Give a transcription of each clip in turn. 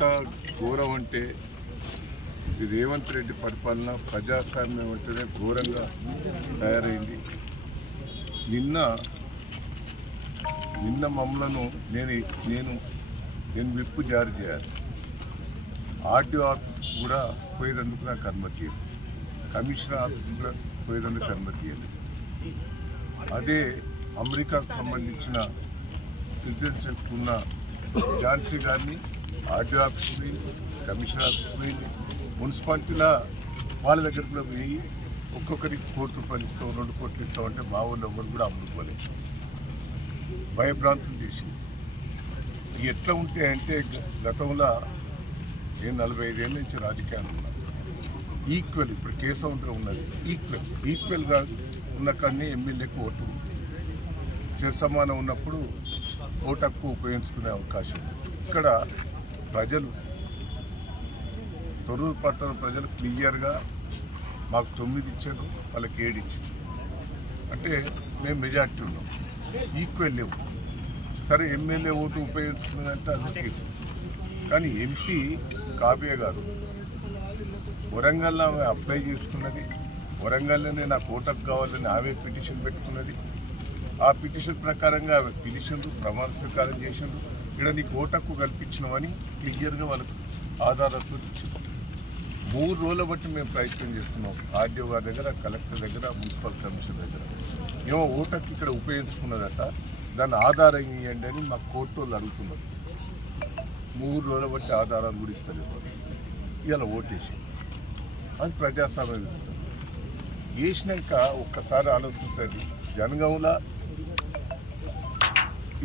ఎంత ఘోరం అంటే ఈ రేవంత్ రెడ్డి పరిపాలన ప్రజాస్వామ్యం అంటేనే ఘోరంగా తయారైంది. నిన్న మమ్మలను నేను విప్పు జారీ చేయాలి. ఆర్టీఓ ఆఫీస్ కూడా పోయేందుకు నాకు అనుమతి ఇవ్వలేదు. కమిషనర్ ఆఫీస్ కూడా పోయేందుకు అనుమతి ఇవ్వలేదు. అదే అమెరికాకు సంబంధించిన సిటిజన్షిప్ ఉన్న ఝాన్సీ గారిని ఆర్టీఓ ఆఫీస్ పోయింది, కమిషనర్ ఆఫీస్ పోయింది, మున్సిపాలిటీలో వాళ్ళ దగ్గర కూడా పోయి ఒక్కొక్కరికి ₹1 ఇస్తాం, ₹2 ఇస్తామంటే మా వాళ్ళు ఎవరు కూడా అమ్ముకోలేదు. భయభ్రాంతులు చేసింది. ఎట్లా ఉంటాయంటే గతంలో నేను 45 ఏళ్ళ నుంచి రాజకీయాలు ఉన్నాను. ఈక్వల్ ఇప్పుడు కేసముద్రం ఉన్నది, ఈక్వల్గా ఉన్న కానీ ఎమ్మెల్యేకు ఓటు సమానం ఉన్నప్పుడు ఓటు హక్కు ఉపయోగించుకునే అవకాశం. ఇక్కడ ప్రజలు తొర్రూరు పట్టణ ప్రజలు క్లియర్గా మాకు 9 ఇచ్చారు, వాళ్ళకి 7 ఇచ్చారు. అంటే మేము మెజార్టీ ఉన్నాం, ఈక్వల్ లేవు. సరే ఎమ్మెల్యే ఓటు ఉపయోగించుకున్నదంటే అది. కానీ ఎంపీ కావ్య గారు వరంగల్లో ఆమె అప్లై చేసుకున్నది, వరంగల్లోనే నాకు ఓటకు కావాలని ఆమె పిటిషన్ పెట్టుకున్నది. ఆ పిటిషన్ ప్రకారంగా ఆమె పిటిషన్లు ప్రమాణ స్వీకారం చేసిండ్రు. ఇక్కడ నీకు ఓటకు కల్పించినామని క్లియర్గా వాళ్ళకు ఆధారాలతో ఇచ్చింది. 3 రోజుల బట్టి మేము ప్రయత్నం చేస్తున్నాం. ఆర్డీఓ గారి దగ్గర, కలెక్టర్ దగ్గర, మున్సిపల్ కమిషనర్ దగ్గర. ఏమో ఓటకు ఇక్కడ ఉపయోగించుకున్నదట, దాన్ని ఆధారం ఇవ్వండి అని మా కోర్టు వాళ్ళు అడుగుతున్నారు. 3 రోజుల బట్టి ఆధారాలు కూడా ఇస్తలేదు. ఇవాళ ఓటేసి అది ప్రజాస్వామ్యం వేసినాక ఒక్కసారి ఆలోచించండి. జనగాంలో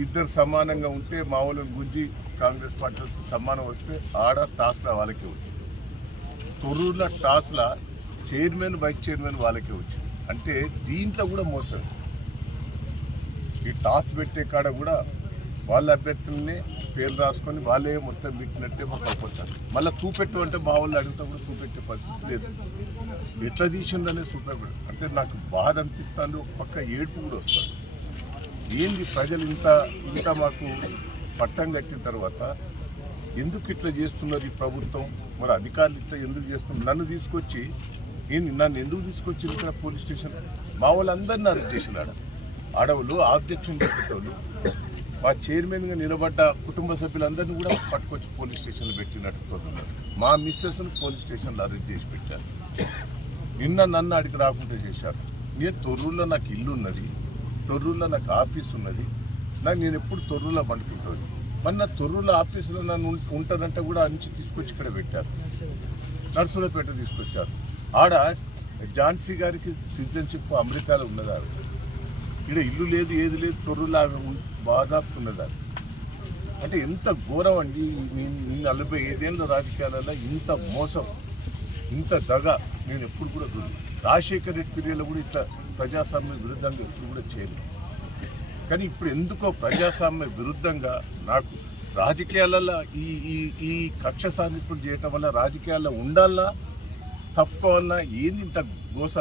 ఇద్దరు సమానంగా ఉంటే మా వాళ్ళని గుంజి కాంగ్రెస్ పార్టీతో సమానం వస్తే ఆడ టాస్లా వాళ్ళకే వచ్చింది. తొర్రూరులో టాస్లా చైర్మన్, వైస్ చైర్మన్ వాళ్ళకే వచ్చింది. అంటే దీంట్లో కూడా మోసం. ఈ టాస్ పెట్టే కాడ కూడా వాళ్ళ అభ్యర్థులనే పేర్లు రాసుకొని వాళ్ళే మొత్తం పెట్టినట్టే మాకు అయిపోతారు. మళ్ళీ చూపెట్టు అంటే మా వాళ్ళు అడిగితే కూడా చూపెట్టే పరిస్థితి లేదు. ఎట్లా తీసిందనే చూపెట్టాడు. అంటే నాకు బాధ అనిపిస్తుంది, ఒక పక్క ఏడుపు కూడా వస్తుంది. ఏంది ప్రజలు ఇంత మాకు పట్టం కట్టిన తర్వాత ఎందుకు ఇట్లా చేస్తున్నారు ఈ ప్రభుత్వం? మరి అధికారులు ఇట్లా ఎందుకు చేస్తున్నారు? నన్ను ఎందుకు తీసుకొచ్చి ఇక్కడ పోలీస్ స్టేషన్? మా వాళ్ళందరినీ అరెస్ట్ చేసినాడు. ఆడవాళ్ళు ఆబ్జెక్షన్ పెట్టేటోళ్ళు, మా చైర్మన్గా నిలబడ్డ కుటుంబ సభ్యులందరినీ కూడా పట్టుకొచ్చి పోలీస్ స్టేషన్లో పెట్టినట్టు. మా మిస్సెస్ను పోలీస్ స్టేషన్లో అరెస్ట్ చేసి పెట్టారు. నన్ను అడిగి రాకుండా చేశారు. నేను తొర్రూరులో నాకు ఇల్లు ఉన్నది, తొర్రూరులో నాకు ఆఫీస్ ఉన్నది. నేను ఎప్పుడు తొర్రూరులో పండుకుంటుంది. మరి నా తొర్రూరులో ఆఫీసులో నన్ను ఉంటానంటే కూడా నుంచి తీసుకొచ్చి ఇక్కడ పెట్టారు. నర్సులపేట తీసుకొచ్చారు. ఆడ ఝాన్సీ గారికి సిటిజన్షిప్ అమెరికాలో ఉన్నదా? ఇక్కడ ఇల్లు లేదు, ఏది లేదు, తొర్రూరులో బాధాపుతున్నదా? అంటే ఎంత ఘోరం అండి. 45 ఏళ్ళ రాజకీయాలలో ఇంత మోసం, ఇంత దగ నేను ఎప్పుడు కూడా రాజశేఖర్ రెడ్డి పీరియడ్లో కూడా ఇట్లా ప్రజాస్వామ్య విరుద్ధంగా ఎప్పుడు కూడా చేయలేదు. కానీ ఇప్పుడు ఎందుకో ప్రజాస్వామ్య విరుద్ధంగా నాకు రాజకీయాలలో ఈ కక్ష సాధింపులు చేయటం వల్ల రాజకీయాల్లో ఉండాలన్నా తప్పవన్నా ఏంది ఇంత గోస?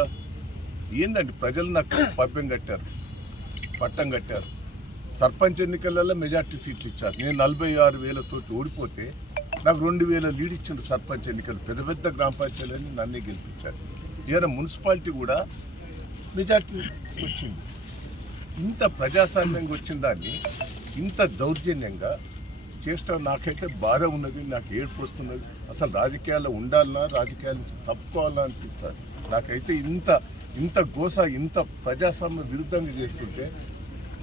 ఏందండి? ప్రజలు నాకు పట్టం కట్టారు. సర్పంచ్ ఎన్నికలలో మెజార్టీ సీట్లు ఇచ్చారు. నేను 46,000తో ఓడిపోతే నాకు 2,000 లీడ్ ఇచ్చిండ్రు సర్పంచ్ ఎన్నికలు. పెద్ద గ్రామ పంచాయతీలని నన్నే గెలిపించారు. ఇవాళ మున్సిపాలిటీ కూడా మెజార్టీ వచ్చింది. ఇంత ప్రజాస్వామ్యంగా వచ్చిన దాన్ని ఇంత దౌర్జన్యంగా చేస్తాం. నాకైతే బాధ ఉన్నది, నాకు ఏడుపు వస్తున్నది. అసలు రాజకీయాల్లో ఉండాలన్నా, రాజకీయాల నుంచి తప్పుకోవాలన్నా అనిపిస్తుంది. నాకైతే ఇంత గోస, ఇంత ప్రజాస్వామ్య విరుద్ధంగా చేస్తుంటే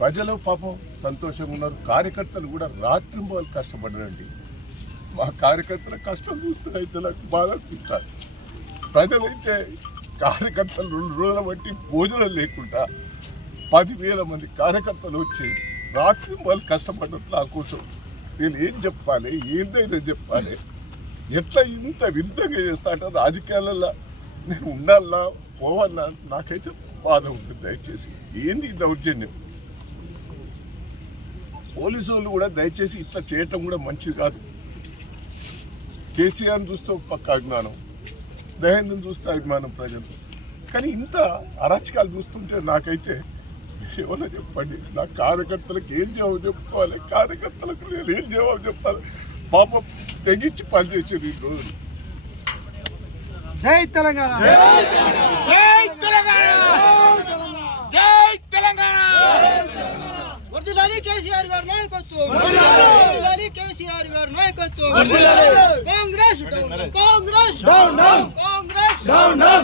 ప్రజలు పాపం సంతోషంగా ఉన్నారు. కార్యకర్తలు కూడా రాత్రింబోలు కష్టపడరండి. మా కార్యకర్తల కష్టం చూస్తే అయితే నాకు బాధ అనిపిస్తారు. ప్రజలైతే కార్యకర్తలు 2 రోజుల బట్టి భోజనం లేకుండా 10,000 మంది కార్యకర్తలు వచ్చి రాత్రింబోలు కష్టపడ్డట్లు నా కోసం నేను ఏం చెప్పాలి, ఏందైనా చెప్పాలి? ఎట్లా ఇంత విరుద్ధంగా చేస్తా అంటే రాజకీయాలలో నేను ఉండాలన్నా పోవాలన్నా నాకైతే బాధ ఉంటుంది. దయచేసి ఏంది దౌర్జన్యం? పోలీసు వాళ్ళు కూడా దయచేసి ఇట్లా చేయటం కూడా మంచిది కాదు. కేసీఆర్ని చూస్తే ఒక పక్క అభిమానం, దహేంద్రని చూస్తే అభిమానం ప్రజలు. కానీ ఇంత అరాచకాలు చూస్తుంటే నాకైతే ఏమన్నా చెప్పండి. నా కార్యకర్తలకు ఏం జవాబు చెప్పుకోవాలి? కార్యకర్తలకు నేను ఏం జవాబు చెప్పాలి? పాపం తెగించి పనిచేసారు ఈ రోజులు. జై తెలంగాణ, జై తెలంగాణ, జై తెలంగాణ. వర్ధిల్లాలి కేసీఆర్ గారి నాయకత్వం, వర్ధిల్లాలి కేసీఆర్ గారి నాయకత్వం. Congress down, Congress down, Congress down.